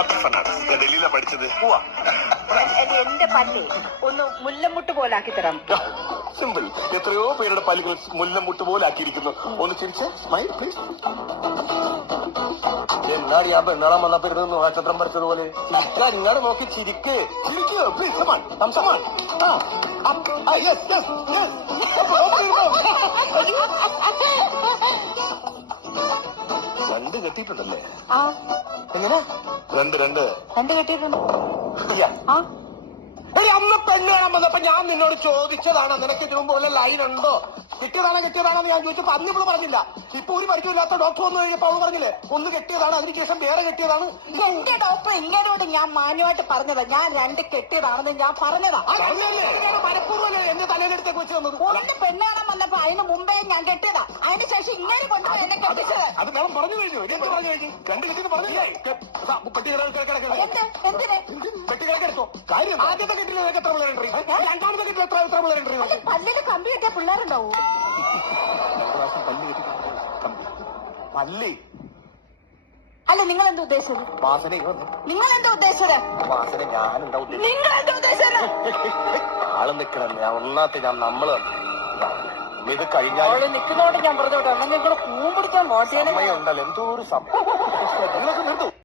Doctor Fernandez. ഞാൻ ഡൽഹിയിലാണ് പഠിച്ചത്. എന്റെ പല്ല് ഒന്ന് മുല്ലമുട്ട് പോലാക്കി തരാം. സിമ്പിൾ. എത്രയോ പേരുടെ പല്ലുകൾ മുല്ലമുട്ട് പോലാക്കിയിരിക്കുന്നു. ഒന്ന് ചിരിച്ച് സ്മൈൽ പ്ലീസ്. എന്നാണ് ഞാൻ പെണ്ണാളാൻ വന്നപ്പോ നക്ഷത്രം പറിച്ചതുപോലെ ഇങ്ങോട്ട് നോക്കി ചിരിക്ക് ചിരിക്കോ പ്ലീസ്. സമാൻ സമാൻ. രണ്ട് കെട്ടിയിട്ടുണ്ടല്ലേ? എങ്ങനെ രണ്ട് കെട്ടിയിട്ടുണ്ട്. അന്ന് പെണ്ണ് കാണാൻ വന്നപ്പോ ഞാൻ നിന്നോട് ചോദിച്ചതാണ് നിനക്ക് ഇതിനു പോലെ ലൈൻ ഉണ്ടോ, കെട്ടിയതാണോ എന്ന് ഞാൻ ചോദിച്ചപ്പോ അന്ന് ഇവള് പറഞ്ഞില്ല. ഇപ്പൊ ഒരു പരിചയമില്ലാത്ത ഡോക്ടർ വന്നു കഴിഞ്ഞപ്പോ അവള് പറഞ്ഞില്ലേ ഒന്ന് കെട്ടിയതാണ്, അതിനുശേഷം വേറെ കെട്ടിയതാണ്. എന്റെ ഡോക്ടർ എന്നോട് ഞാൻ മാന്യമായിട്ട് പറഞ്ഞതാ, ഞാൻ രണ്ട് കെട്ടിയതാണെന്ന് ഞാൻ പറഞ്ഞതാ. മനഃപൂർവ്വമല്ലേ എന്റെ തലയിലെടുത്തേക്ക് വെച്ച് തന്നത്? ഒന്ന് പെണ്ണാണാൻ വന്നപ്പോ അതിന് മുമ്പേ ഞാൻ കെട്ടിയതാ, അതിനുശേഷം ഇങ്ങനെ കൊണ്ടുപോയി എന്നെ കെട്ടിച്ചത്. അത് മേളം പറഞ്ഞു കഴിഞ്ഞു. എന്ത് പറഞ്ഞു കഴിഞ്ഞു? രണ്ട് കെട്ടിന്ന് പറഞ്ഞില്ലേ? എന്തിന് പെട്ടി കിടക്കെടുത്തോ? കാര്യം ആദ്യത്തെ കെട്ടിൽ എത്ര പിള്ളേരുണ്ട്? രണ്ടാമത്തെ കെട്ടിൽ എത്ര പിള്ളേരുണ്ട്? പല്ലില് കമ്പി കെട്ടിയ പിള്ളേരുണ്ടാവൂ. പല്ലി അല്ല നിങ്ങൾ എന്താ ഉദ്ദേശിച്ചത്? വാസന നിങ്ങൾ എന്താ ഉദ്ദേശിച്ചത്? വാസന ഞാനെന്താ ഉദ്ദേശിച്ചത്? നിങ്ങൾ എന്താ ഉദ്ദേശിച്ചത്? ആള് നിക്കണം. ഞാൻ ഒന്നാമത്തെ നമ്മള് ഇത് കഴിഞ്ഞാൽ നിൽക്കുന്നോണ്ട് ഞാൻ പറഞ്ഞോട്ടെ, നിങ്ങൾ കൂമ്പിടിക്കാൻ മോശം ഉണ്ടല്ലോ എന്തോ ഒരു സമയം.